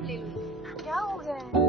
अब ले लूँ। क्या हो गया है?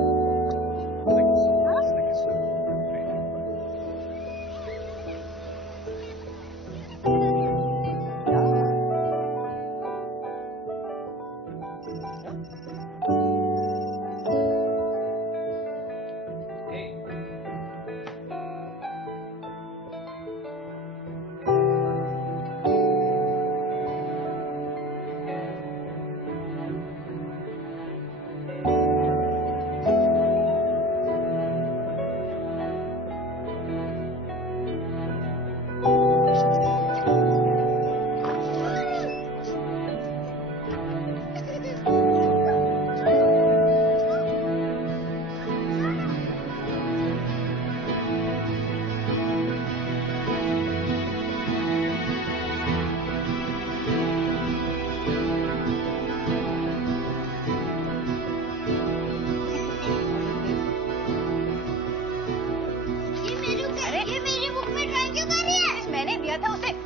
मैंने दिया था उसे।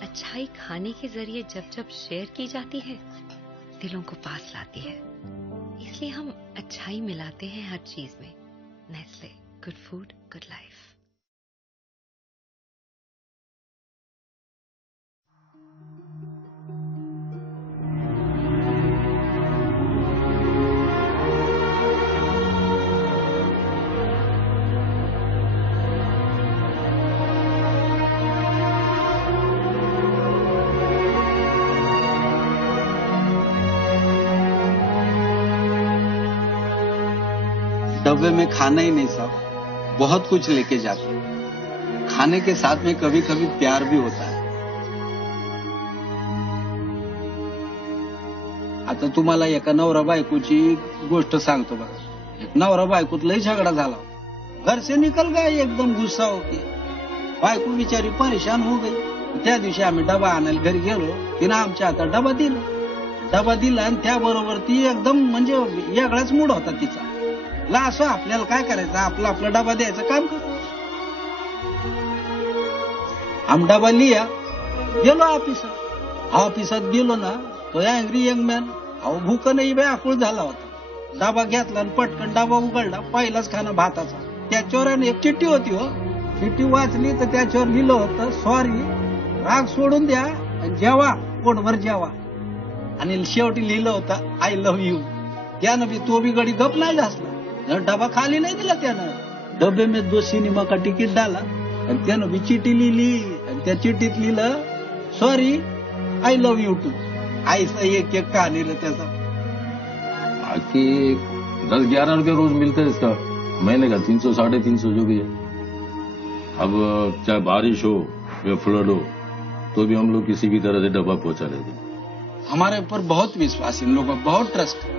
अच्छाई खाने के जरिए जब जब शेयर की जाती है, दिलों को पास लाती है। इसलिए हम अच्छाई मिलाते हैं हर चीज में। Nestle, good food, good life. डब्बे में खाना ही नहीं साहब, बहुत कुछ लेके जाते हैं। खाने के साथ में कभी कभी प्यार भी होता है। आता तुम्हाला एका नवरा बायकोची गोष्ट सांगतो बघा। नवरा बायकोत लई झगडा झाला, घर से निकल गए एकदम गुस्सा होके। बायको बिचारी परेशान हो गई। त्या दिवशी आम्ही डबा आणायला घरी गेलो, तिनं आमच्या हातात डबा दिला आणि त्याबरोबर ती एकदम म्हणजे वेगळाच मूड होता तिचा। ला असं आपल्याला काय करायचं, आपला डबा द्यायचं काम कर। हम डबा लिया, गेलो ऑफिसात गेलो ना, तो अँग्री यंग मॅन अहो भूक नाही बे आकुळ झाला होता। डबा घेतला आणि पटकन डबा उघडला, पहिलाच खाना भाताचा। त्याच्यावर एक चिठ्ठी होती हो, चिठ्ठी वाचली तर त्याच्यावर लिहिलं होतं, सॉरी, राग सोडून द्या आणि जेवा, पोटभर जेवा। आणि शेवटी लिहिलं होतं आय लव्ह यू। त्यानं बी तो बी गडी गप नाही घासला, डबा खाली नहीं दिला त्यानं। डब्बे में 2 सिनेमा का टिकट डाला आणि त्यानं बी चिठ्ठी लिहिली आणि त्या चिठ्ठीत लिहिलं sorry I love you too. ऐसा एक कहानी रहता है सब। बाकी 10-11 रुपये रोज मिलते हैं इसका, महीने का 300 350 जो भी है। अब चाहे बारिश हो या फ्लड हो तो भी हम लोग किसी भी तरह से डब्बा पहुंचा देते। हमारे ऊपर बहुत विश्वास, इन लोगों का बहुत ट्रस्ट है।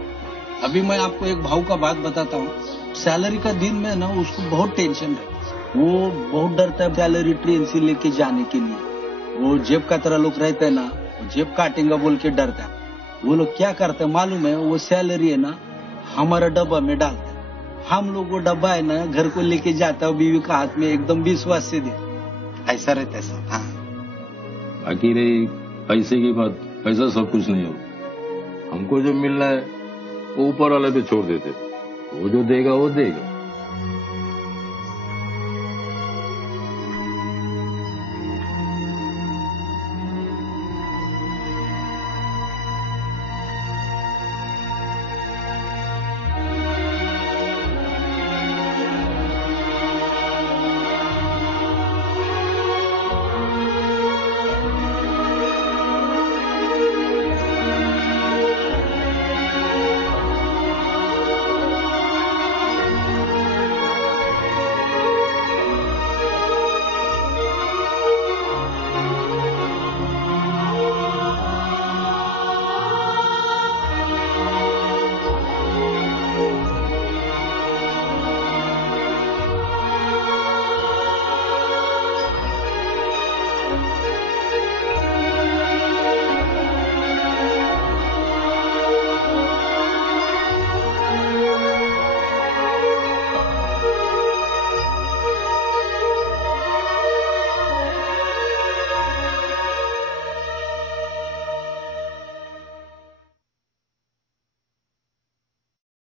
अभी मैं आपको एक भाव का बात बताता हूँ। सैलरी का दिन में ना उसको बहुत टेंशन रहता है, वो बहुत डरता है सैलरी ट्रेन से लेके जाने के लिए। वो जेब का तरह लोग रहते हैं ना, जेब काटेंगे बोल के डरता है। वो लोग क्या करते हैं मालूम है, वो सैलरी है ना हमारा डब्बा में डालते हैं। हम लोग वो डब्बा है ना घर को लेके जाता है, बीवी का हाथ में एकदम विश्वास से दे। ऐसा रहता है सब। हाँ, बाकी रही पैसे की बात, पैसा सब कुछ नहीं हो। हमको जो मिल रहा है वो ऊपर वाले पे छोड़ देते, वो जो देगा वो देगा।